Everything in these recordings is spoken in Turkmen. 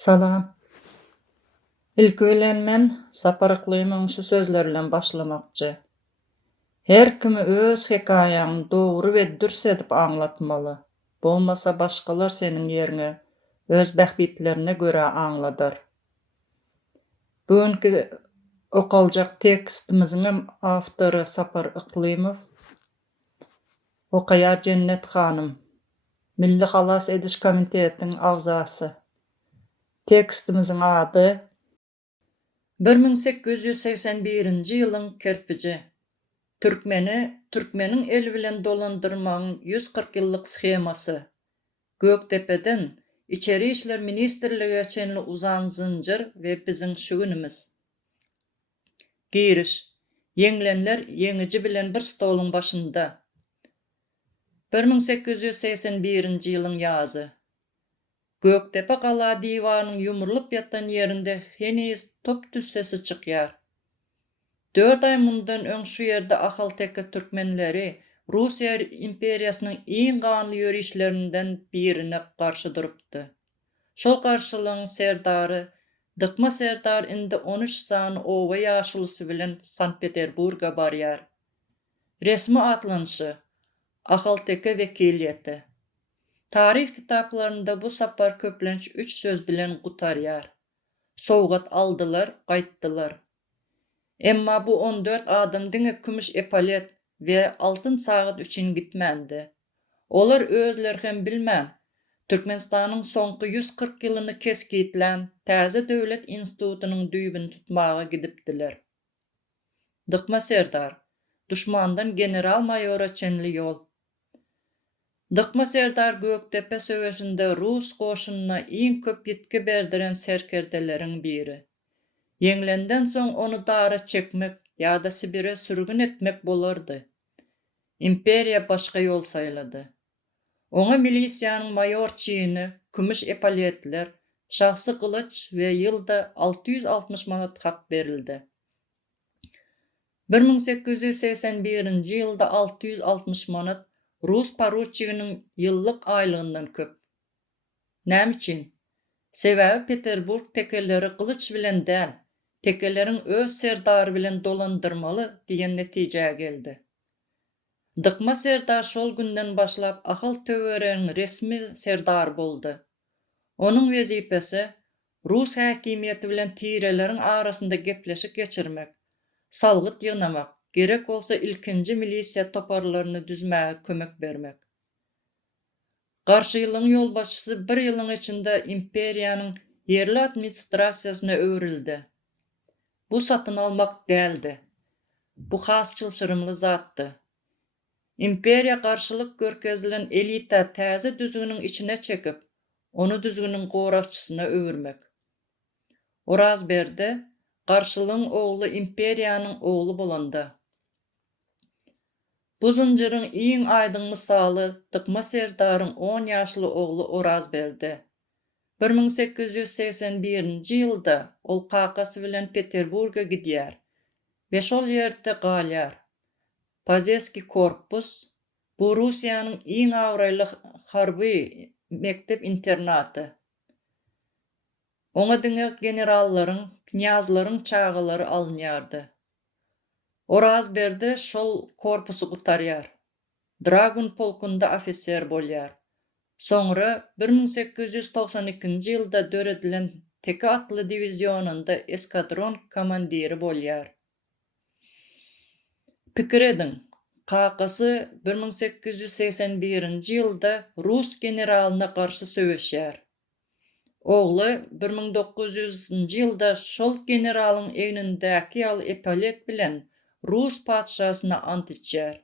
Salam. İlki bilen men saparyklyymyň şu sözlerle başlamakçy. Her kimi öz hekaýaňy dogry we dürs edip aňlatmaly. Bolmasa başgalar seniň ýerine öz bähbitlerine görä aňladar. Bugünkü okaljak tekstimiziň awtory Sapar Yklymow. Okaýar Cennet hanym. Milli Halas Ediş Komitetiň agzasy. Tekstimiziň ady 1881-nji ýylyň kerpiçi. Türkmeniň el bilen dolandyrmagyň 140 ýyllyk schemasy. Gökdepeden İçeri işler ministrlige çenli uzan zynjyr we biziň şu günimiz. Giriş. Yeňlenler yeňici bilen bir stoluň başynda. 1881-nji ýylyň ýazy. Gökdepe gala diwanyň ýumurlyp ýatan ýerinde heniz top tüssesi çykýar. 4 ay mundan öň şu ýerde ahal teke türkmenleri Russiýa imperiýasynyň iň ganly ýörişlerinden birine garşy durupdy. Şol garşylygyň serdary, Dykma serdar indi 13 sany owa ýaşulysy bilen Sankt-Peterburga barýar. Resmi atlanyşy ahal teke wekiliýeti. Tarih kitaplarında bu sapar köplenç 3 söz bilen gutarýar. Sowgat aldylar, gaýtdylar. Emma bu 14 adam diňe kümüş epalet we altyn sagat üçin gitmändi. Olar özleri hem bilmän, Türkmenistanyň soňky 140 ýylyny keskitlen täze döwlet institutunyň düýbini tutmaga gidipdiler. Dykma serdar, duşmandan general mayora çenli ýol. Dykma serdar Gökdepe söwesinde Rus goşunyna iň köp ýetki berdiren serkerdeleriň biri. Yeňlenden soň onu dara çekmek ýa-da Sibire sürgün etmek bolardy. Imperiýa başga ýol saýlady. Oňa milisiýanyň mayor çyny, kümüş epaletler, şahsy kılıç we ýylda 660 manat hak berildi. 1881-nji ýylda 660 manat Rus poruçiginiň ýyllyk aýlygyndan köp. Näme üçin? Sebäbi Peterburg tekeleri kılıç bilen däl, tekeleriň öz serdary bilen dolandyrmaly diýen netijäge geldi. Dykma serdar şol günden başlap ahal töwereniň resmi serdary boldy. Onuň wezipesi Rus häkimiýeti bilen tireleriň arasynda gepleşik geçirmek, salgyt ýygnamak, gerek bolsa ilkinji milisiýa toparlaryny düzmäge kömek bermek. Garşylygyň ýolbaşçysy bir ýylyň içinde imperiýanyň yerli administrasiýasyna öwrildi. Bu satyn almak däldi. Bu hasçylşyrymly zatdy. Imperiýa garşylyk görkezilen elita täze düzgüniň içine çekip, onu düzgüniň gorakçysyna öwürmek. Orazberde garşylygyň ogly imperiýanyň ogly bolanda. Bu zynjyryň iň aýdyn misaly Dykma serdaryň 10 ýaşly ogly Orazberde. 1881-nji ýylda ol kakasy bilen Peterburga gidýär we şol ýerde galýar. Pazeski korpus bu Russiýanyň iň awraýly harby mektep internaty. Oňa diňe generallaryň, knyazlaryň çağalary alınýardy. Orazberde şol korpusy gutarýar. Dragun polkunda ofisier bolýar. Soňra 1892-nji ýylda döredilen teke atly diviziýonunda eskadron komandiri bolýar. Pikir ediň, kakasy 1881-nji ýylda Rus generalyna garşy söweşýär. Ogly 1900-nji ýylda şol generalyň egnindäki ýaly epalet bilen Rus padşasyna ant içýär.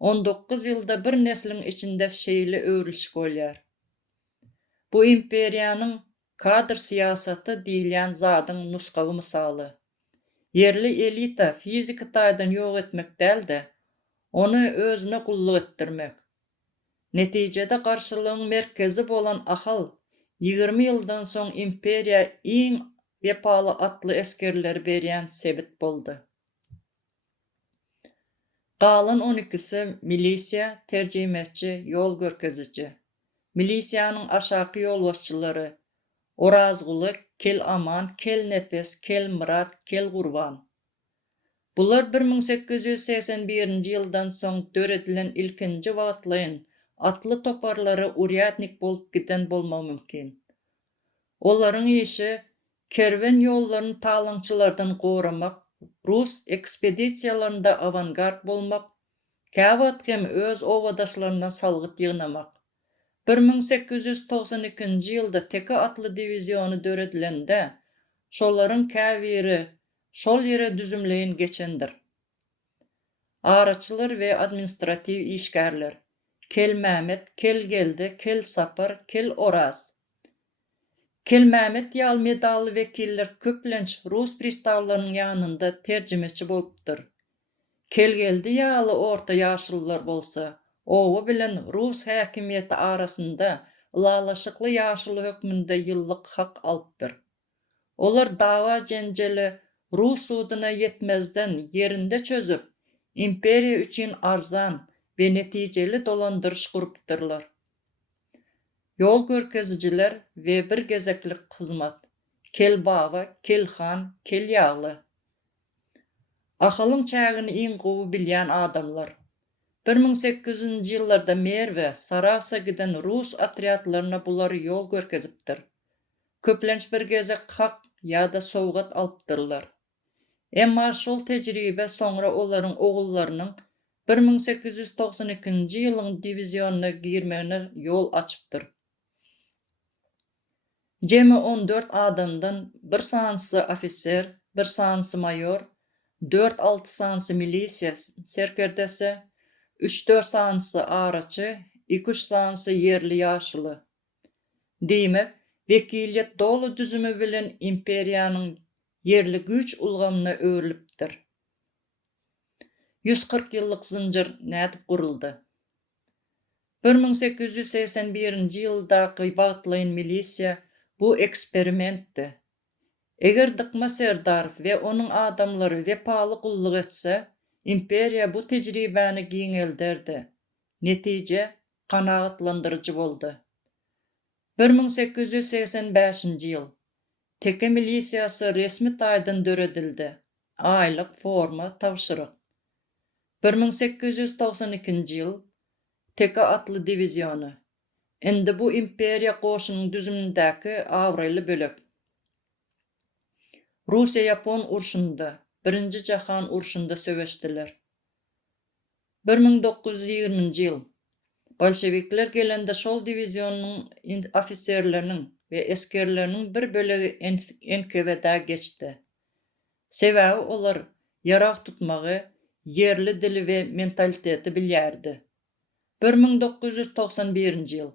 19 ýylda bir nesliň içinde şeýle öwrilişik bolýar. Bu imperiýanyň kadr siýasaty diýilen zadyň nuskawy misaly. Yerli elita fiziki taýdan ýok etmek däldi, onu özüne gulluk etdirmek. Netijede garşylygyň merkezi bolan ahal 20 ýyldan soň imperiýa iň wepaly atly eskerleri berýän sebit boldy. Galan 12-si milisiýa, terjimeçi, ýol görkezici. Milisiýanyň aşaky ýol başçylary, Orazguly, kel aman, kel nefes, kel murat, kel gurban. Bular 1881-nji ýyldan soň döredilen ilkinji wagtlaýyn atly toparlary urýadnik bolup giden bolmagy mümkin. Olaryň işi kerwen ýollaryny talaňçylardan goramak, Rus ekspedisiýalarynda avangard bolmak, käwagt hem öz owadaşlaryndan salgyt ýygnamak. 1892-nji ýylda Teke atly diwiziony döredilende, şolaryň käbiri şol ýere düzümleýin geçendir. Araçylar we administrativ işgärler. Kel Mämet, kel geldi, kel sapar, kel Oraz. Kel Mämet ýaly medally wekiller köplenç Rus pristavlarynyň ýanynda terjimeçi bolupdyr. Kel geldi ýaly orta ýaşlylar bolsa, owa bilen Rus häkimiýeti arasynda ılalaşykly ýaşly hökmünde ýyllyk hak alypdyr. Olar dawa jenjeli Rus sudyna ýetmezden ýerinde çözüp, imperiýa üçin arzan we netijeli dolandyryş gurupdyrlar. Ýol görkezijiler we bir gezeklik hyzmat. Kel baba, kel han, kel ýagly. Ahalyň çägini iň gowy bilýän adamlar. 1800-nji ýyllarda Mer we Saravsa giden Rus otryadlaryna bulary ýol görkezipdir. Köplenç bir gezek hak ýa-da sowgat alypdyrlar. Emma şol tejribe soňra olaryň ogullarynyň 1892-nji ýylyň diwizionyna girmegine ýol açypdyr. Jemi 14 adamdan bir sansy ofiser, bir sansy mayor, 4-6 sansy milisiýa serkerdesi, 3-4 sansy araçy, 2-3 sansy yerli ýaşly. Diýmek, wekiliýet dolu düzümi bilen imperiýanyň yerli güç ulgamyna öwrilipdir. 140 ýyllyk zynjyr nädip guruldy? 1881-nji ýyldaky wagtlaýyn milisiýa bu eksperimentdi. Eger Dykma Serdarow we onuň adamlary wepaly gullyk etse, imperiýa bu tejribäni giňelderdi. Netije kanagatlandyrjy boldy. 1885-nji ýyl Teke milisiýasy resmi taýdan döredildi. Aýlyk, forma, tapşyryk. 1892-nji ýyl Teke atly diwiziony. Endi bu imperiýa goşunyň düzümindäki awraly bölek. Russiýa-Yapon urşunda, 1-nji jahan urşunda söweşdiler. 1920-nji ýyl Bolşewikler gelende şol diwizionyň ofiserleriniň we eskerleriniň bir bölegi NKVD geçdi. Sebäbi olar ýarag tutmagy, yerli dili we mentaliteti bilýärdi. 1991-nji ýyl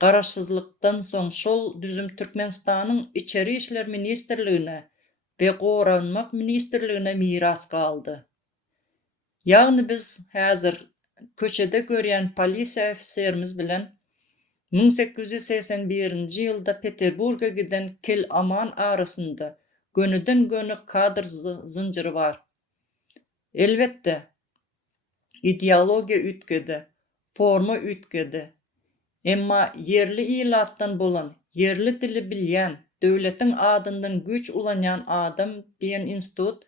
garaşsyzlykdan soň şol düzüm Türkmenistanyň içeri işler ministrligine we goranmak ministrligine miras galdy. Ýagny biz häzir köçede görýän polisiýa ofiserimiz bilen 1881-nji ýylda Peterburga giden Kel Aman arasynda gönüden göni kadr zynjyry bar. Elbetde, ideologiýa ütkedi, forma ütkedi. Emma yerli ilatdan bolan, yerli dili bilýän, döwletiň adyndan güç ulanýan adam diýen institut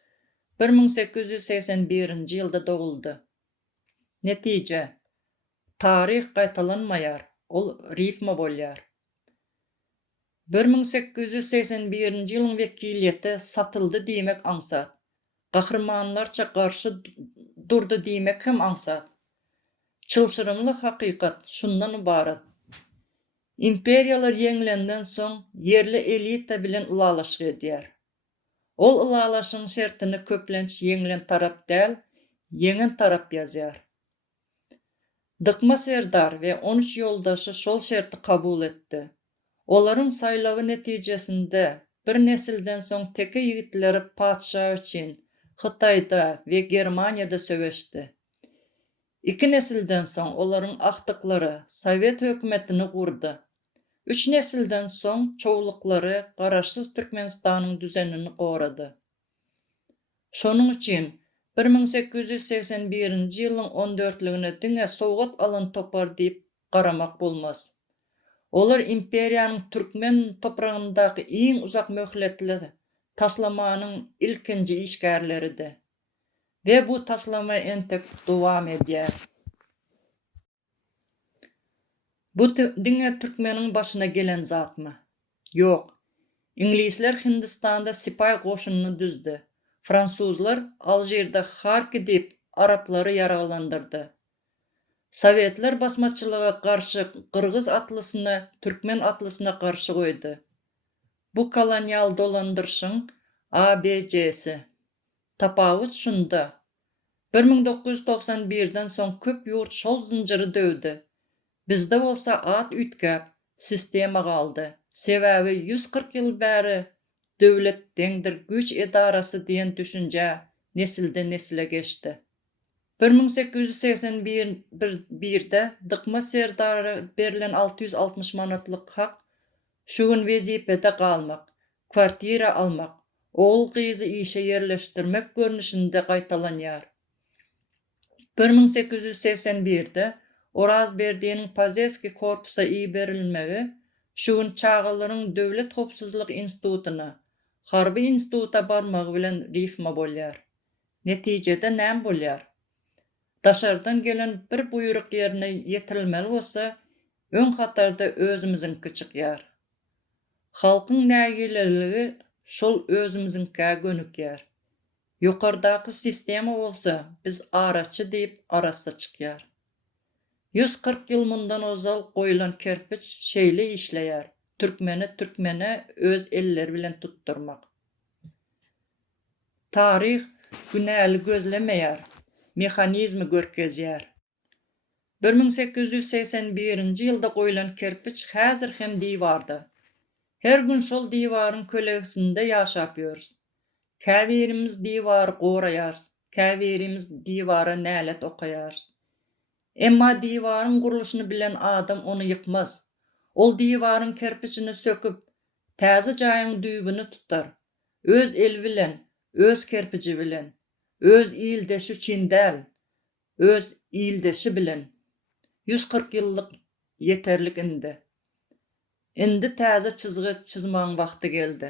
1881-nji ýylda doguldy. Netije, tarih gaýtalanmaýar, ol rifma bolýar. 1881-nji ýylyň wekiliýeti satyldy diýmek aňsat. Gahrmanlarça garşy durdy diýmek hem aňsat. Çylşyrymly hakykat şundan ibarat. Imperiýalar ýeňilenden soň yerli elita bilen ulalaşyk edýär. Ol ulalaşyň şertini köplenç ýeňilen tarap däl, ýeňen tarap ýazýar. Dykma Serdar we 13 ýoldaşy şol şerti kabul etdi. Olaryň saýlawy netijesinde bir nesilden soň teke ýigitleri padşa üçin Hytaýda we Germaniýada söweşdi. 2 nesilden soň olaryň akdyklary Sowet hökümetini gurdy. 3 nesilden soň çoğuluklary garaşsyz Türkmenistanyň düzenini gorady. Şonuň üçin 1881-nji ýylyň 14-ligine diňe sowgat alan topar diýip garamak bolmaz. Olar imperiýanyň türkmen topragyndaky iň uzak möhletli taslamanyň ilkinji işgärleridi we bu taslama entek dowam edýär. Bu diňe türkmeniň başyna gelen zatmy? Ýok. Inglizler Hindistanda sipay goşunyny düzdi. Fransuzlar Aljerda hark edip araplary yaralandyrdy. Sowetler basmaçylyga garşy Qırgız atlysyna, türkmen atlysyna garşy goýdy. Bu kolonial dolandyrşyň ABC'si. Tapawut şunda. 1991-den soň köp ýurt şol zinjiri döwdi. Bizde bolsa at ütgäp sistema galdy. Sebäbi 140 ýyl bäri döwlet deňdir güç edarasy diýen düşünje nesilden nesile geçdi. 1881-de Dıkma serdary berilen 660 manatlyk hak şu gün wezipede galmak, kwartira almak, oğul gyzy işe yerleşdirmek görnüşinde gaýtalanýar. 1881-de Orazberdiýeniň Pazeski korpusa iyi berilmegi şu gün çağalaryň Döwlet Howpsuzlyk institutyna, harby instituta barmagy bilen rifma bolýar. Netijede näme bolýar? Daşardan gelen bir buyruk ýerine ýetirilmeli bolsa, ön hatarda özümizinki çykýar. Halkyň nägilerligi şol özümizinkä gönükýär. Ýokardaky sistema bolsa, biz araçy diýip arasda çykýar. 140 ýyl mundan ozal goýulan kerpiç şeýle işleýär. Türkmene öz elleri bilen tutturmak. Tarih günäli gözlemeýär. Mehanizmi görkezýär. 1881-nji ýylda goýulan kerpiç häzir hem diýwarda. Her gün şol diýwaryň kölegisinde ýaşap ýörüs. Käbirimiz diýwary goraýarys, käbirimiz diýwara nälet okaýarys. Emma diýwaryň guruluşyny bilen adam onu ýykmaz. Ol diýwaryň kerpiçini söküp, täze jaýyň düýbüni tutar. Öz eli bilen, öz kerpiçi bilen, öz ýyldeşi üçin däl, öz ýyldeşi bilen. 140 ýyllyk ýeterlik indi. Indi täze çizgi çizmaň wagty geldi.